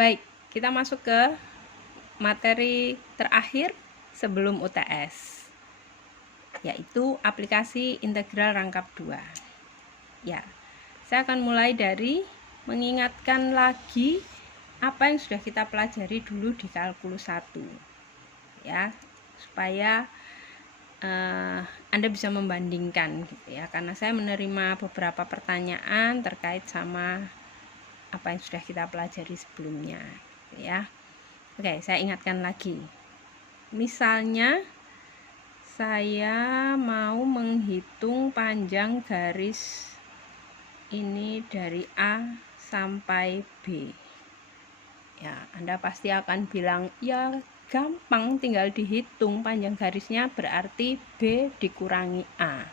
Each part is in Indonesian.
Baik, kita masuk ke materi terakhir sebelum UTS, yaitu aplikasi integral rangkap 2. Ya, saya akan mulai dari mengingatkan lagi apa yang sudah kita pelajari dulu di kalkulus 1. Ya, supaya Anda bisa membandingkan gitu ya, karena saya menerima beberapa pertanyaan terkait sama apa yang sudah kita pelajari sebelumnya gitu ya. Oke, saya ingatkan lagi. Misalnya saya mau menghitung panjang garis ini dari A sampai B. Ya, Anda pasti akan bilang, ya gampang, tinggal dihitung panjang garisnya berarti B dikurangi A.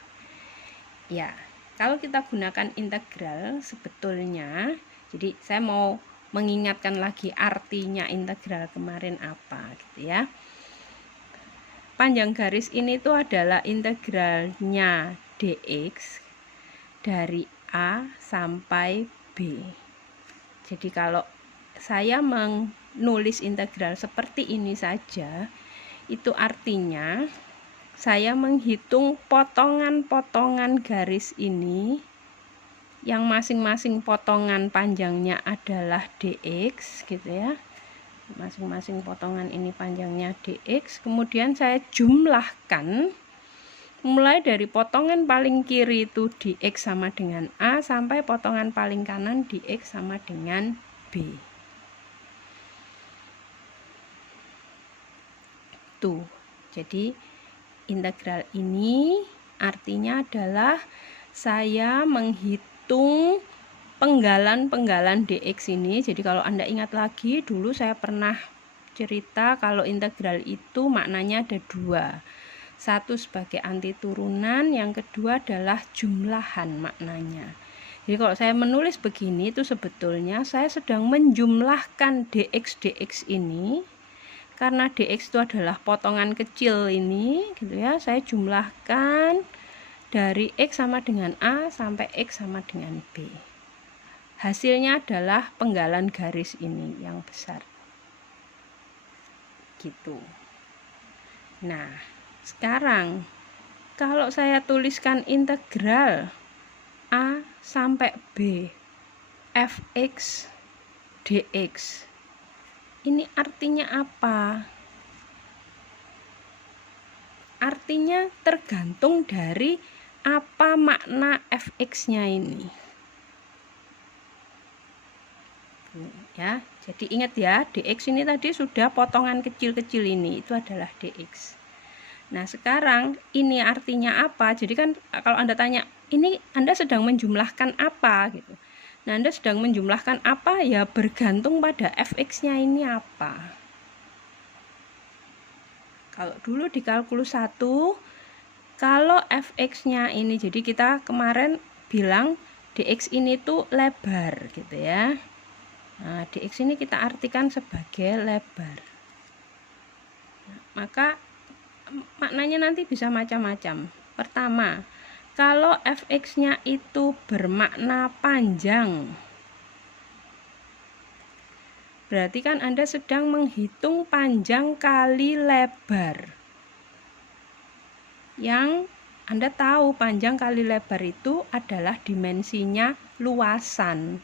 Ya, kalau kita gunakan integral sebetulnya, jadi saya mau mengingatkan lagi artinya integral kemarin apa gitu ya. Panjang garis ini tuh adalah integralnya dx dari A sampai B. Jadi kalau saya menulis integral seperti ini saja, itu artinya saya menghitung potongan-potongan garis ini yang masing-masing potongan panjangnya adalah dx gitu ya. Masing-masing potongan ini panjangnya dx, kemudian saya jumlahkan mulai dari potongan paling kiri itu dx sama dengan A sampai potongan paling kanan dx sama dengan B. Tuh, jadi integral ini artinya adalah saya menghitung penggalan-penggalan dx ini. Jadi kalau Anda ingat lagi, dulu saya pernah cerita kalau integral itu maknanya ada dua. Satu sebagai anti turunan, yang kedua adalah jumlahan maknanya. Jadi kalau saya menulis begini, itu sebetulnya saya sedang menjumlahkan dx ini, karena dx itu adalah potongan kecil ini gitu ya. Saya jumlahkan dari x sama dengan A sampai x sama dengan B. Hasilnya adalah penggalan garis ini yang besar gitu. Nah, sekarang kalau saya tuliskan integral A sampai B fx dx, ini artinya apa? Artinya tergantung dari apa makna fx-nya ini. Ya, jadi ingat ya, dx ini tadi sudah potongan kecil-kecil ini, itu adalah dx. Nah, sekarang ini artinya apa? Jadi kan kalau Anda tanya, ini Anda sedang menjumlahkan apa gitu. Nah, Anda sedang menjumlahkan apa? Ya bergantung pada fx-nya ini apa. Kalau dulu di kalkulus 1, kalau fx-nya ini, jadi kita kemarin bilang dx ini tuh lebar gitu ya. Nah, dx ini kita artikan sebagai lebar. Nah, maka maknanya nanti bisa macam-macam. Pertama, kalau fx-nya itu bermakna panjang, berarti kan Anda sedang menghitung panjang kali lebar. Yang Anda tahu panjang kali lebar itu adalah dimensinya luasan.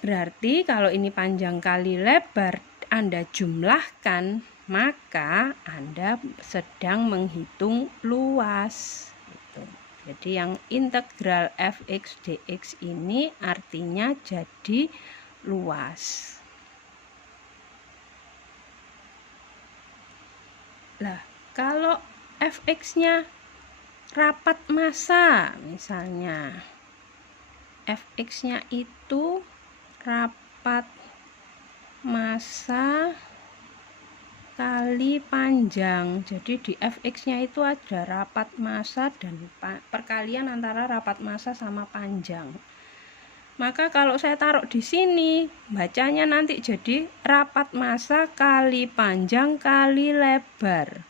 Berarti kalau ini panjang kali lebar Anda jumlahkan, maka Anda sedang menghitung luas. Jadi yang integral fx dx ini artinya jadi luas. Lah, kalau fx-nya rapat massa, misalnya fx-nya itu rapat massa kali panjang. Jadi di fx-nya itu ada rapat massa dan perkalian antara rapat massa sama panjang. Maka kalau saya taruh di sini, bacanya nanti jadi rapat massa kali panjang kali lebar.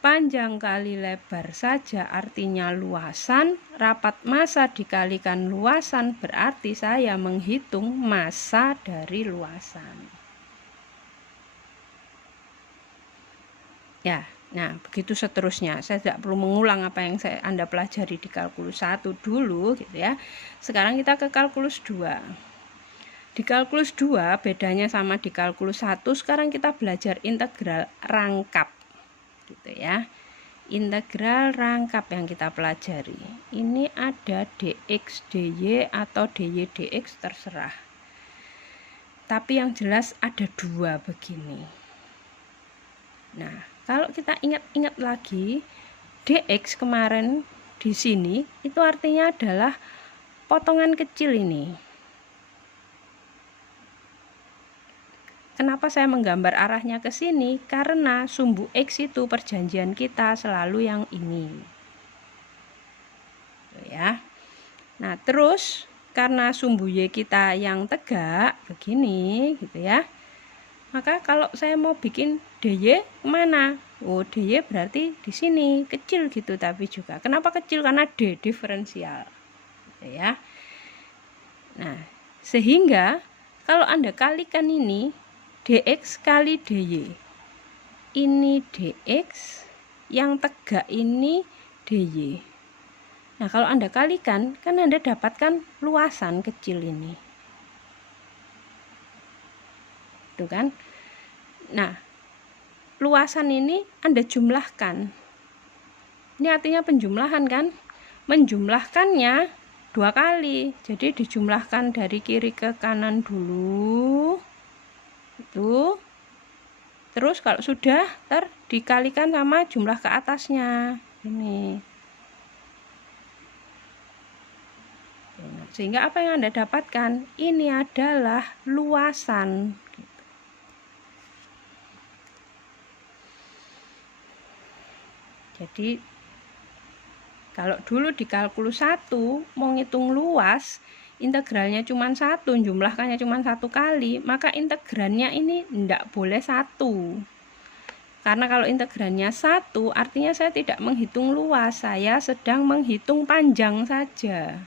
Panjang kali lebar saja artinya luasan, rapat massa dikalikan luasan berarti saya menghitung massa dari luasan. Ya, nah begitu seterusnya. Saya tidak perlu mengulang apa yang Anda pelajari di kalkulus 1 dulu gitu ya. Sekarang kita ke kalkulus 2. Di kalkulus 2 bedanya sama di kalkulus 1, sekarang kita belajar integral rangkap. Gitu ya. Integral rangkap yang kita pelajari. Ini ada dx dy atau dy dx terserah. Tapi yang jelas ada dua begini. Nah, kalau kita ingat-ingat lagi, dx kemarin di sini itu artinya adalah potongan kecil ini. Kenapa saya menggambar arahnya ke sini? Karena sumbu X itu perjanjian kita selalu yang ini. Ya. Nah, terus karena sumbu Y kita yang tegak begini gitu ya. Maka kalau saya mau bikin DY kemana? Oh, DY berarti di sini, kecil gitu tapi juga. Kenapa kecil? Karena D diferensial. Gitu ya. Nah, sehingga kalau Anda kalikan ini dx kali dy, ini dx, yang tegak ini dy. Nah, kalau Anda kalikan, kan Anda dapatkan luasan kecil ini. Tuh kan? Nah, luasan ini Anda jumlahkan. Ini artinya penjumlahan kan? Menjumlahkannya 2 kali. Jadi dijumlahkan dari kiri ke kanan dulu. Itu. Terus kalau sudah dikalikan sama jumlah ke atasnya. Ini. Sehingga apa yang Anda dapatkan? Ini adalah luasan. Jadi kalau dulu di kalkulus 1 mau ngitung luas, integralnya cuma 1, jumlahkannya cuma 1 kali, maka integrannya ini tidak boleh 1. Karena kalau integrannya 1, artinya saya tidak menghitung luas, saya sedang menghitung panjang saja.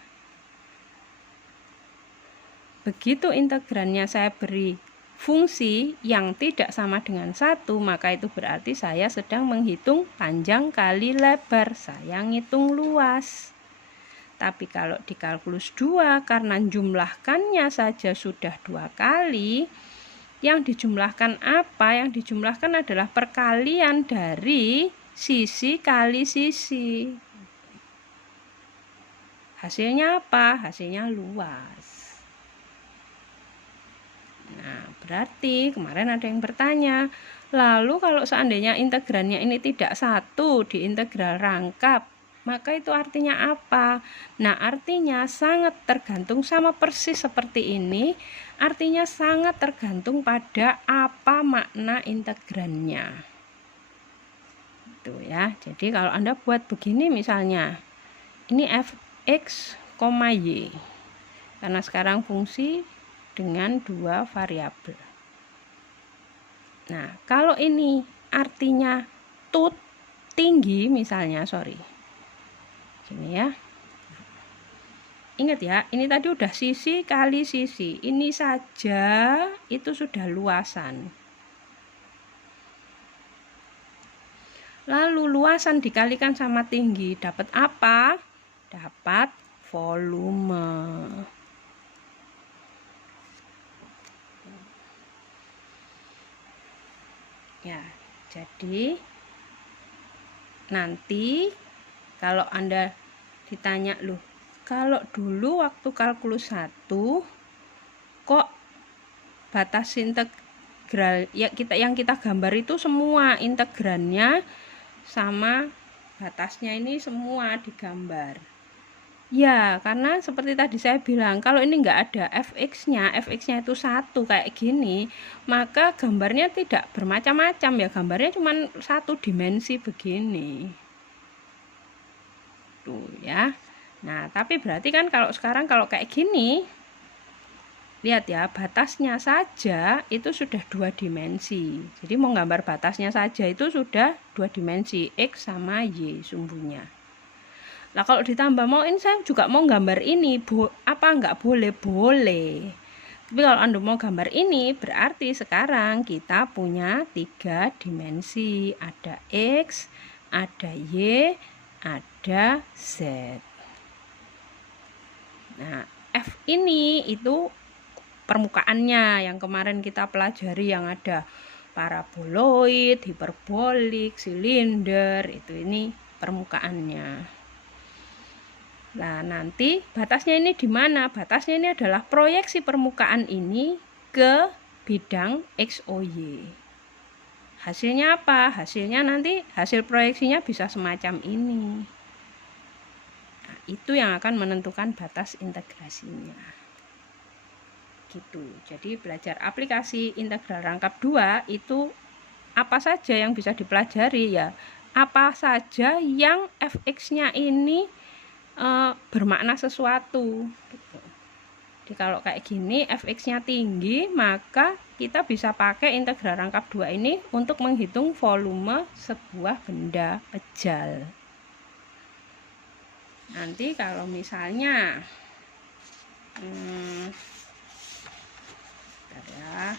Begitu integrannya saya beri fungsi yang tidak sama dengan 1, maka itu berarti saya sedang menghitung panjang kali lebar, saya ngitung luas. Tapi kalau di kalkulus 2, karena jumlahkannya saja sudah 2 kali, yang dijumlahkan apa? Yang dijumlahkan adalah perkalian dari sisi kali sisi. Hasilnya apa? Hasilnya luas. Nah, berarti kemarin ada yang bertanya, lalu kalau seandainya integrannya ini tidak 1 di integral rangkap, maka itu artinya apa? Nah, artinya sangat tergantung, sama persis seperti ini, artinya sangat tergantung pada apa makna integrannya. Itu ya. Jadi kalau Anda buat begini misalnya, ini fx, y. Karena sekarang fungsi dengan 2 variabel. Nah, kalau ini artinya tinggi misalnya, Gini ya. Ingat ya, ini tadi udah sisi kali sisi. Ini saja itu sudah luasan. Lalu luasan dikalikan sama tinggi, dapat apa? Dapat volume. Ya, jadi nanti kalau Anda ditanya, loh, kalau dulu waktu kalkulus 1 kok batas integral ya yang kita gambar itu semua integrannya sama batasnya ini semua digambar. Ya, karena seperti tadi saya bilang, kalau ini enggak ada fx-nya itu 1 kayak gini, maka gambarnya tidak bermacam-macam ya, gambarnya cuma 1 dimensi begini. Tuh ya. Nah, tapi berarti kan kalau sekarang kalau kayak gini, lihat ya, batasnya saja itu sudah 2 dimensi. Jadi mau gambar batasnya saja itu sudah 2 dimensi, X sama Y sumbunya. Nah kalau ditambah mau ini, saya juga mau gambar ini, apa nggak boleh? Boleh. Tapi kalau Anda mau gambar ini, berarti sekarang kita punya 3 dimensi. Ada X, ada Y, ada Z. Nah, F ini itu permukaannya yang kemarin kita pelajari, yang ada paraboloid, hiperbolik, silinder, itu ini permukaannya. Nah, nanti batasnya ini di mana? Batasnya ini adalah proyeksi permukaan ini ke bidang XOY. Hasilnya apa? Hasilnya nanti hasil proyeksinya bisa semacam ini. Nah, itu yang akan menentukan batas integrasinya. Gitu. Jadi belajar aplikasi integral rangkap 2 itu apa saja yang bisa dipelajari ya? Apa saja yang fx-nya ini bermakna sesuatu gitu. Jadi kalau kayak gini fx-nya tinggi, maka kita bisa pakai integral rangkap 2 ini untuk menghitung volume sebuah benda pejal. Nanti kalau misalnya ya,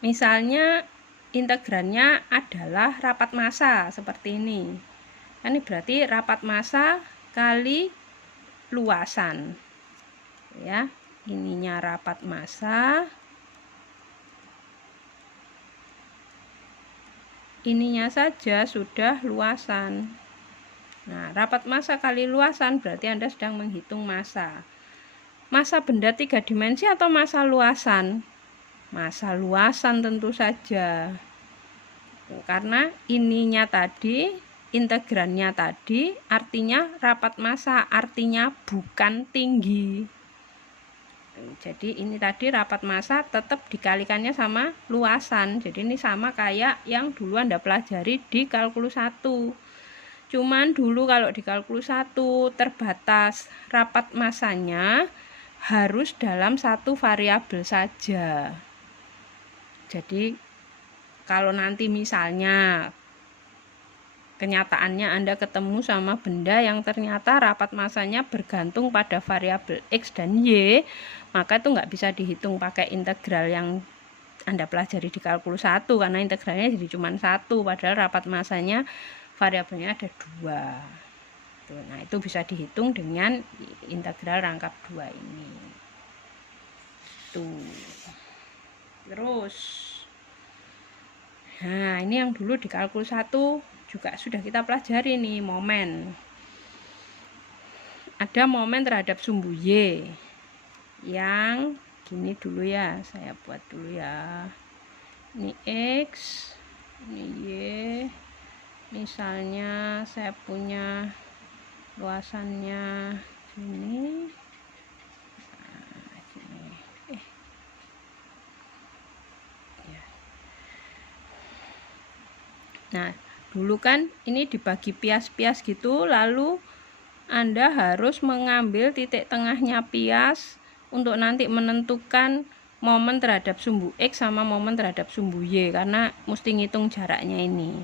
misalnya integrannya adalah rapat massa seperti ini. Ini berarti rapat massa kali luasan. Ya, ininya rapat massa. Ininya saja sudah luasan. Nah, rapat massa kali luasan berarti Anda sedang menghitung massa. Massa benda 3 dimensi atau massa luasan? Massa luasan tentu saja. Karena ininya tadi, integrannya tadi, artinya rapat massa, artinya bukan tinggi. Jadi ini tadi rapat massa tetap dikalikannya sama luasan. Jadi ini sama kayak yang dulu Anda pelajari di kalkulus 1. Cuman dulu kalau di kalkulus 1 terbatas rapat massanya harus dalam satu variabel saja. Jadi kalau nanti misalnya kenyataannya Anda ketemu sama benda yang ternyata rapat massanya bergantung pada variabel X dan Y, maka itu nggak bisa dihitung pakai integral yang Anda pelajari di kalkulus 1, karena integralnya jadi cuma 1, padahal rapat massanya variabelnya ada 2. Nah, itu bisa dihitung dengan integral rangkap 2 ini. Tuh. Terus, nah ini yang dulu di kalkulus 1 juga sudah kita pelajari nih, momen. Ada momen terhadap sumbu Y yang gini dulu ya, saya buat dulu ya. Ini X, ini Y. Misalnya saya punya luasannya gini. Nah, dulu kan ini dibagi pias-pias gitu, lalu Anda harus mengambil titik tengahnya pias untuk nanti menentukan momen terhadap sumbu X sama momen terhadap sumbu Y, karena mesti ngitung jaraknya ini.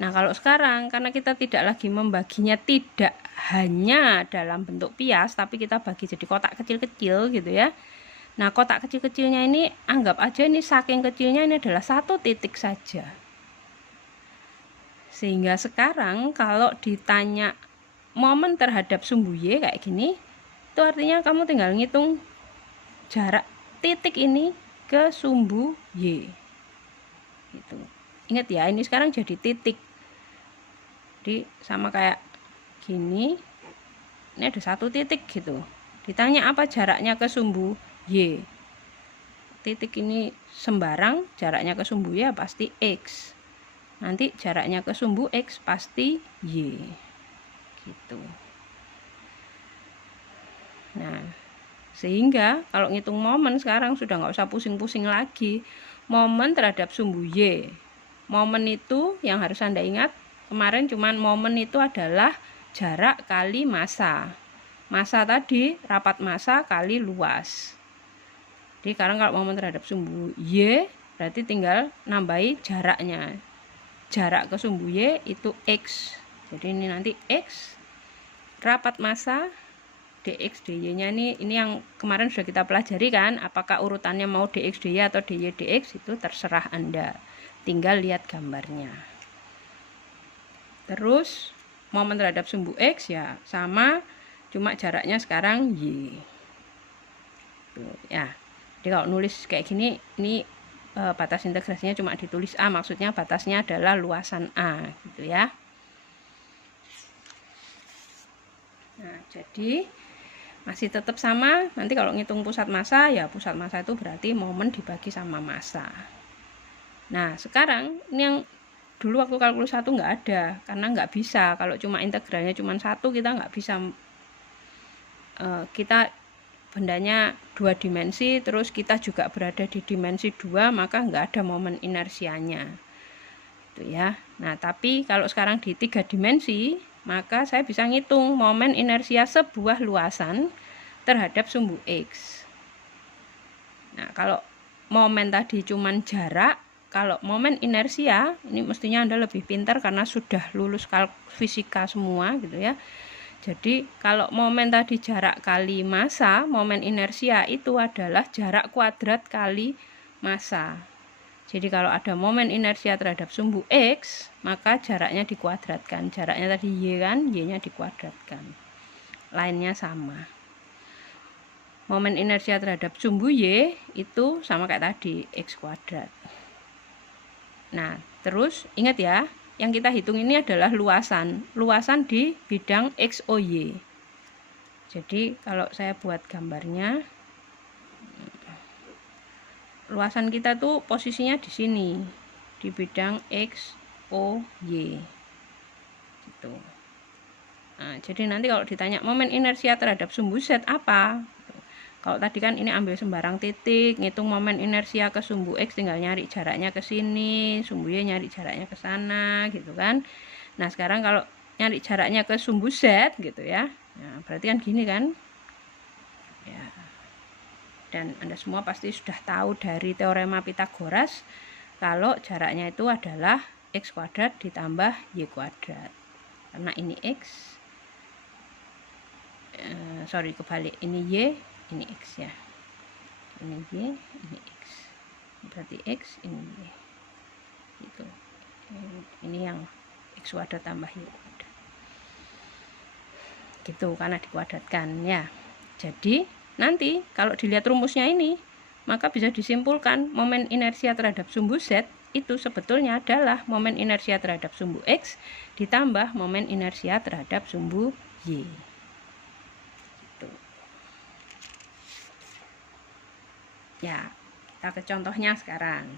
Nah, kalau sekarang karena kita tidak lagi membaginya tidak hanya dalam bentuk pias, tapi kita bagi jadi kotak kecil-kecil gitu ya. Nah, kotak kecil-kecilnya ini anggap aja ini saking kecilnya ini adalah satu titik saja. Sehingga sekarang kalau ditanya momen terhadap sumbu Y kayak gini, itu artinya kamu tinggal ngitung jarak titik ini ke sumbu Y. Gitu. Ingat ya, ini sekarang jadi titik. Jadi sama kayak gini. Ini ada satu titik gitu. Ditanya apa jaraknya ke sumbu Y. Titik ini sembarang, jaraknya ke sumbu Y pasti X. Nanti jaraknya ke sumbu X pasti Y. Gitu. Nah, sehingga kalau ngitung momen sekarang sudah nggak usah pusing-pusing lagi. Momen terhadap sumbu Y. Momen itu yang harus Anda ingat, kemarin cuman momen itu adalah jarak kali massa. Massa tadi rapat massa kali luas. Jadi sekarang kalau momen terhadap sumbu Y berarti tinggal nambahi jaraknya. Jarak ke sumbu Y itu X. Jadi ini nanti X rapat massa dx dy nya ini yang kemarin sudah kita pelajari kan, apakah urutannya mau dx dy atau dy dx itu terserah Anda, tinggal lihat gambarnya. Terus momen terhadap sumbu X ya sama, cuma jaraknya sekarang Y. Tuh, ya. Jadi kalau nulis kayak gini, ini batas integrasinya cuma ditulis A, maksudnya batasnya adalah luasan A gitu ya. Nah, jadi masih tetap sama. Nanti kalau ngitung pusat massa, ya pusat massa itu berarti momen dibagi sama massa. Nah, sekarang ini yang dulu waktu kalkulus 1 nggak ada, karena nggak bisa. Kalau cuma integralnya cuma 1, kita nggak bisa. Kita bendanya 2 dimensi, terus kita juga berada di dimensi 2, maka nggak ada momen inersianya. Itu ya. Nah, tapi kalau sekarang di 3 dimensi, maka saya bisa ngitung momen inersia sebuah luasan terhadap sumbu X. Nah, kalau momen tadi cuman jarak, kalau momen inersia, ini mestinya Anda lebih pintar karena sudah lulus fisika semua gitu ya. Jadi kalau momen tadi jarak kali massa, momen inersia itu adalah jarak kuadrat kali massa. Jadi kalau ada momen inersia terhadap sumbu X, maka jaraknya dikuadratkan. Jaraknya tadi Y kan, Y-nya dikuadratkan. Lainnya sama. Momen inersia terhadap sumbu Y itu sama kayak tadi, X kuadrat. Nah, terus ingat ya, yang kita hitung ini adalah luasan. Luasan di bidang XOY. Jadi kalau saya buat gambarnya, luasan kita tuh posisinya di sini, di bidang X, O, Y. Gitu. Nah, jadi nanti kalau ditanya momen inersia terhadap sumbu Z apa? Kalau tadi kan ini ambil sembarang titik, ngitung momen inersia ke sumbu X, tinggal nyari jaraknya ke sini, sumbu Y nyari jaraknya ke sana, gitu kan. Nah, sekarang kalau nyari jaraknya ke sumbu Z, gitu ya. Nah, berarti kan gini kan. Ya. Dan Anda semua pasti sudah tahu dari teorema Pythagoras kalau jaraknya itu adalah X kuadrat ditambah Y kuadrat. Karena ini X, kebalik, ini Y, ini X ya. Ini Y, ini X. Berarti X, ini Y. Itu. Ini yang X kuadrat tambah Y kuadrat. Gitu, karena dikuadratkan ya. Jadi nanti kalau dilihat rumusnya ini, maka bisa disimpulkan momen inersia terhadap sumbu Z itu sebetulnya adalah momen inersia terhadap sumbu X ditambah momen inersia terhadap sumbu Y. Gitu. Ya, kita ke contohnya sekarang.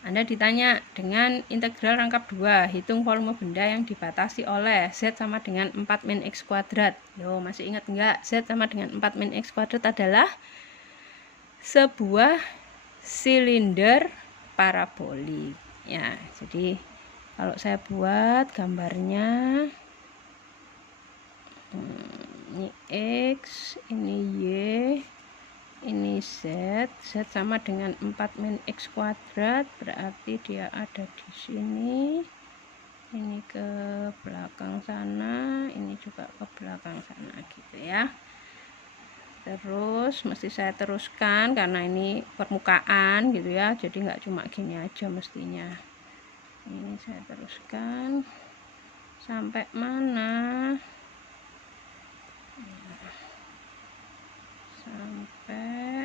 Anda ditanya dengan integral rangkap 2, hitung volume benda yang dibatasi oleh Z sama dengan 4 min X kuadrat. Yo, masih ingat enggak? Z sama dengan 4 min X kuadrat adalah sebuah silinder parabolik. Ya, jadi kalau saya buat gambarnya, ini X, ini Y, ini Z sama dengan 4 min X kuadrat, berarti dia ada di sini, ini ke belakang sana, ini juga ke belakang sana gitu ya. Terus mesti saya teruskan karena ini permukaan gitu ya, jadi nggak cuma gini aja mestinya. Ini saya teruskan sampai mana? Sampai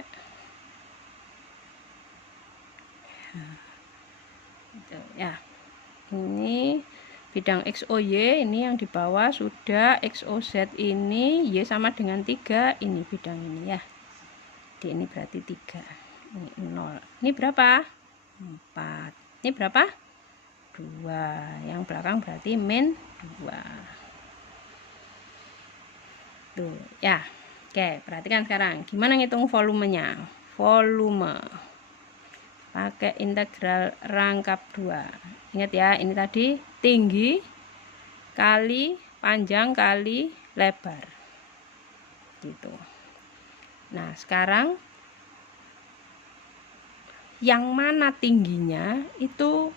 gitu ya. Ini bidang XOY, ini yang di bawah sudah XOZ, ini Y sama dengan 3, ini bidang ini ya. Jadi ini berarti 3, ini 0. Ini berapa? 4. Ini berapa? 2. Yang belakang berarti min 2. Tuh ya. Oke, perhatikan sekarang gimana ngitung volumenya. Volume pakai integral rangkap 2. Ingat ya, ini tadi tinggi kali panjang kali lebar. Gitu. Nah, sekarang yang mana tingginya itu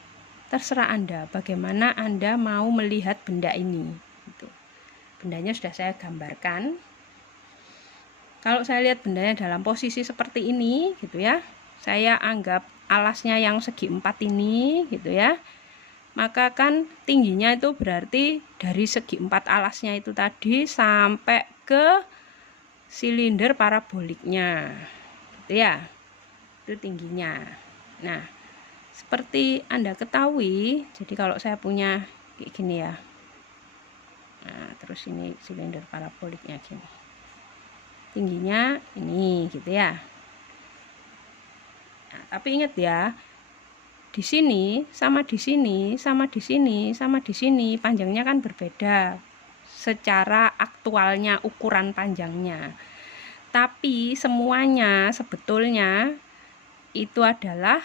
terserah Anda. Bagaimana Anda mau melihat benda ini. Gitu. Bendanya sudah saya gambarkan. Kalau saya lihat bendanya dalam posisi seperti ini, gitu ya, saya anggap alasnya yang segi 4 ini, gitu ya, maka kan tingginya itu berarti dari segi 4 alasnya itu tadi sampai ke silinder paraboliknya, gitu ya, itu tingginya. Nah, seperti Anda ketahui, jadi kalau saya punya kayak gini ya, nah terus ini silinder paraboliknya gini, tingginya ini, gitu ya. Nah, tapi ingat ya, di sini sama di sini sama di sini sama di sini panjangnya kan berbeda secara aktualnya ukuran panjangnya. Tapi semuanya sebetulnya itu adalah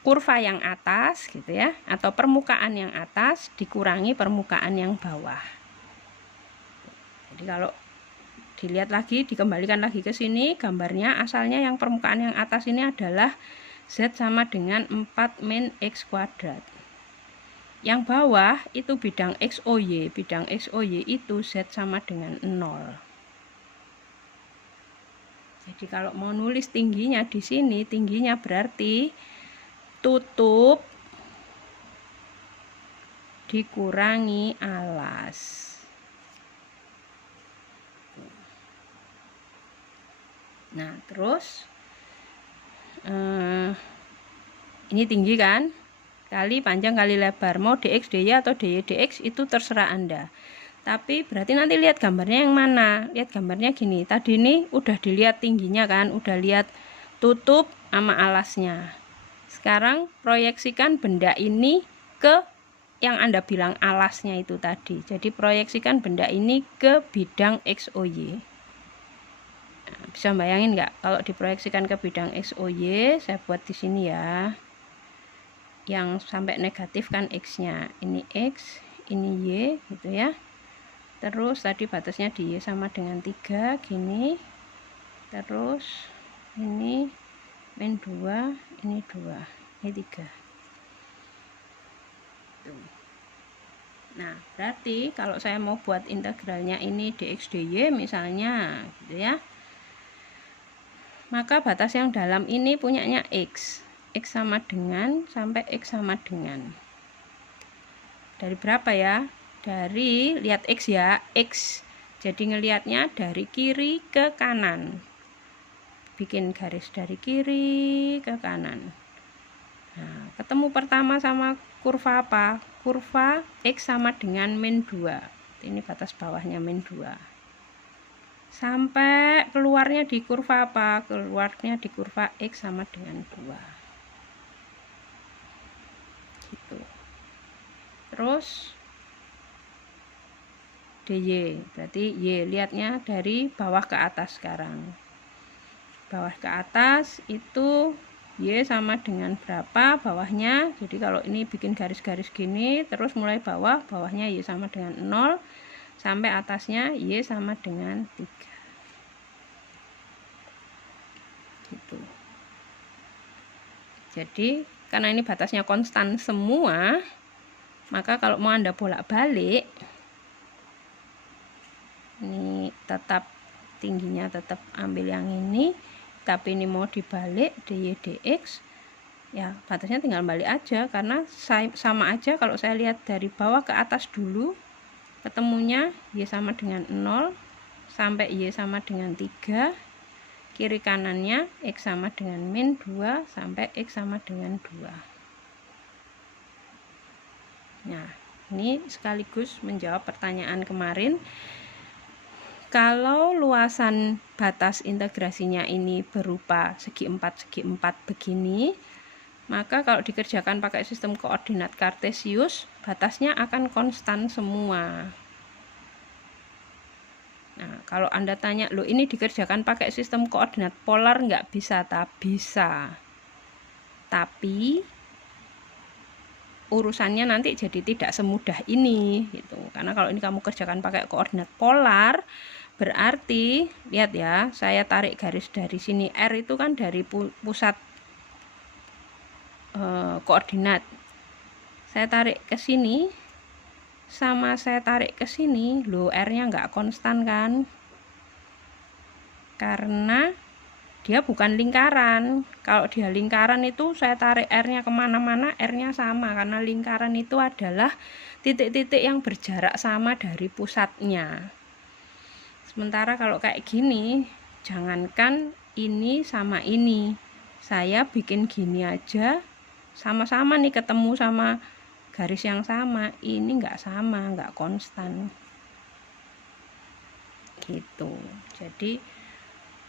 kurva yang atas, gitu ya, atau permukaan yang atas dikurangi permukaan yang bawah. Jadi kalau dilihat lagi, dikembalikan lagi ke sini, gambarnya asalnya yang permukaan yang atas ini adalah Z sama dengan 4 min X kuadrat. Yang bawah itu bidang XOY, bidang XOY itu Z sama dengan 0. Jadi kalau mau nulis tingginya di sini, tingginya berarti tutup dikurangi alas. Nah, terus ini tinggi kan, kali panjang kali lebar. Mau dx dy atau dy dx itu terserah Anda. Tapi berarti nanti lihat gambarnya yang mana. Lihat gambarnya gini, tadi ini udah dilihat tingginya kan, udah lihat tutup sama alasnya. Sekarang proyeksikan benda ini ke yang Anda bilang alasnya itu tadi. Jadi proyeksikan benda ini ke bidang XOY. Nah, bisa bayangin nggak kalau diproyeksikan ke bidang XOY? Saya buat di sini ya. Yang sampai negatif kan X-nya. Ini X, ini Y, gitu ya. Terus tadi batasnya di Y sama dengan 3, gini. Terus ini min 2, ini 2, ini 3. Tuh. Nah, berarti kalau saya mau buat integralnya ini dx dy misalnya, gitu ya. Maka batas yang dalam ini punyanya X. X sama dengan sampai X sama dengan. Dari berapa ya? Dari, lihat X ya, X. Jadi ngelihatnya dari kiri ke kanan. Bikin garis dari kiri ke kanan. Nah, ketemu pertama sama kurva apa? Kurva X sama dengan min 2. Ini batas bawahnya min 2. Sampai keluarnya di kurva apa? Keluarnya di kurva X sama dengan 2. Gitu. Terus dy, berarti Y, lihatnya dari bawah ke atas sekarang. Bawah ke atas itu Y sama dengan berapa bawahnya. Jadi kalau ini bikin garis-garis gini, terus mulai bawah, bawahnya Y sama dengan 0, sampai atasnya Y sama dengan 3. Gitu. Jadi karena ini batasnya konstan semua, maka kalau mau Anda bolak-balik, ini tetap tingginya tetap ambil yang ini, tapi ini mau dibalik dy dx, ya batasnya tinggal balik aja, karena sama aja kalau saya lihat dari bawah ke atas dulu, ketemunya Y sama dengan 0 sampai Y sama dengan 3, kiri kanannya X sama dengan min 2 sampai X sama dengan 2. Nah, ini sekaligus menjawab pertanyaan kemarin. Kalau luasan batas integrasinya ini berupa segi 4 begini, maka kalau dikerjakan pakai sistem koordinat kartesius, batasnya akan konstan semua. Nah, kalau Anda tanya, loh ini dikerjakan pakai sistem koordinat polar nggak bisa? Tak bisa. Tapi urusannya nanti jadi tidak semudah ini gitu. Karena kalau ini kamu kerjakan pakai koordinat polar, berarti lihat ya, saya tarik garis dari sini. R itu kan dari pusat koordinat. Saya tarik ke sini sama saya tarik ke sini, loh R-nya nggak konstan kan? Karena dia bukan lingkaran. Kalau dia lingkaran itu saya tarik R-nya kemana-mana, R-nya sama. Karena lingkaran itu adalah titik-titik yang berjarak sama dari pusatnya. Sementara kalau kayak gini, jangankan ini sama ini, saya bikin gini aja, sama-sama nih ketemu sama garis yang sama. Ini nggak sama, nggak konstan. Gitu. Jadi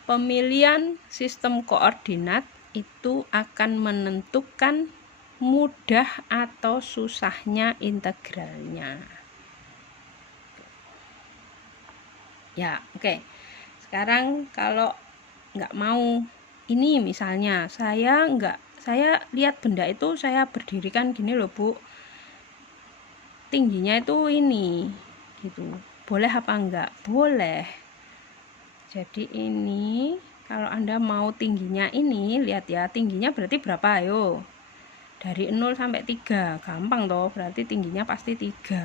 pemilihan sistem koordinat itu akan menentukan mudah atau susahnya integralnya. Ya, oke. Sekarang kalau nggak mau ini, misalnya saya lihat benda itu, saya berdirikan gini loh Bu, tingginya itu ini gitu, boleh apa enggak? Boleh. Jadi ini kalau Anda mau tingginya ini, lihat ya, tingginya berarti berapa? Ayo, dari 0 sampai 3, gampang toh, berarti tingginya pasti 3.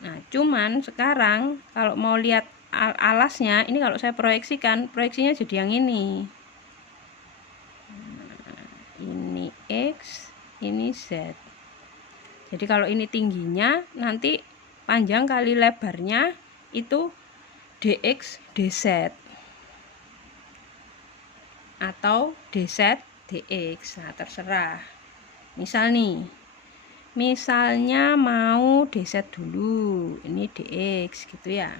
Nah, cuman sekarang kalau mau lihat alasnya, ini kalau saya proyeksikan, proyeksinya jadi yang ini. Nah, ini X, ini Z. Jadi kalau ini tingginya, nanti panjang kali lebarnya itu dx dz atau dz dx. Nah, terserah. Misalnya mau dz dulu, ini dx gitu ya.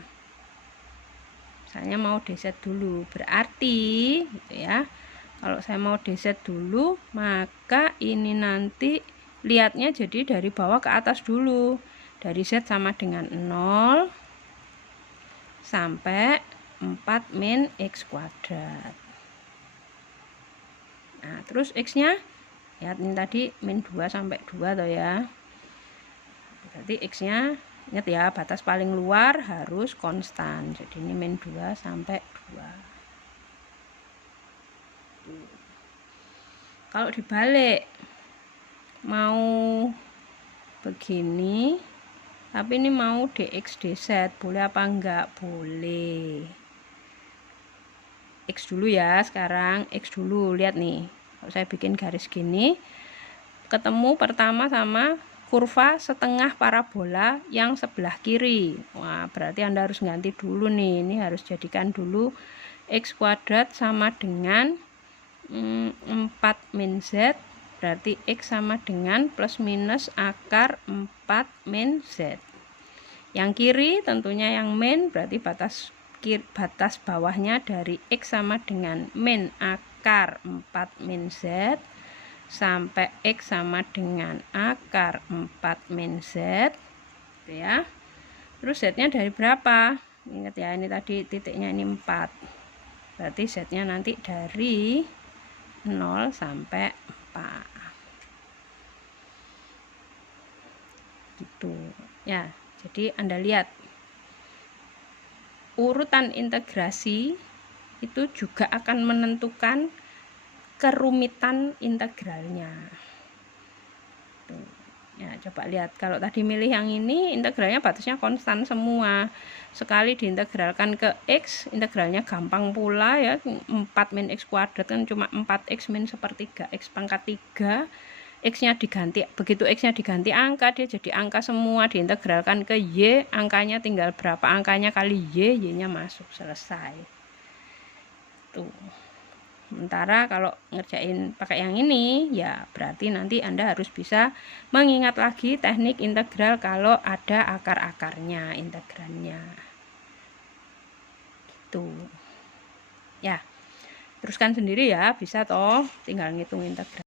Misalnya mau dz dulu, berarti gitu ya. Kalau saya mau dz dulu, maka ini nanti lihatnya jadi dari bawah ke atas dulu. Dari z sama dengan 0 sampai 4 min x kuadrat. Nah, terus x-nya ya ini tadi min 2 sampai 2 toh ya. Berarti x-nya, ingat ya, batas paling luar harus konstan. Jadi ini min 2 sampai 2. Kalau dibalik mau begini, tapi ini mau dx dz, boleh apa enggak? Boleh. X dulu ya, sekarang X dulu. Lihat nih, kalau saya bikin garis gini, ketemu pertama sama kurva setengah parabola yang sebelah kiri. Wah, berarti Anda harus ganti dulu nih. Ini harus jadikan dulu X kuadrat sama dengan 4 min Z, berarti X sama dengan plus minus akar 4 min Z. Yang kiri tentunya yang min, berarti batas bawahnya dari X sama dengan min akar 4 min Z sampai X sama dengan akar 4 min Z gitu ya. Terus Z nya dari berapa? Ingat ya, ini tadi titiknya ini 4, berarti Z nya nanti dari 0 sampai 4 gitu ya. Jadi Anda lihat urutan integrasi itu juga akan menentukan kerumitan integralnya. Tuh. Ya, coba lihat, kalau tadi milih yang ini, integralnya batasnya konstan semua. Sekali diintegralkan ke X, integralnya gampang pula ya. 4 min X kuadrat kan cuma 4X min sepertiga X pangkat 3. X-nya diganti, begitu X-nya diganti angka, dia jadi angka semua, diintegralkan ke Y, angkanya tinggal berapa angkanya kali Y, Y-nya masuk, selesai. Tuh. Sementara kalau ngerjain pakai yang ini, ya berarti nanti Anda harus bisa mengingat lagi teknik integral kalau ada akar-akarnya, integrannya. Gitu. Ya, teruskan sendiri ya, bisa toh, tinggal ngitung integral.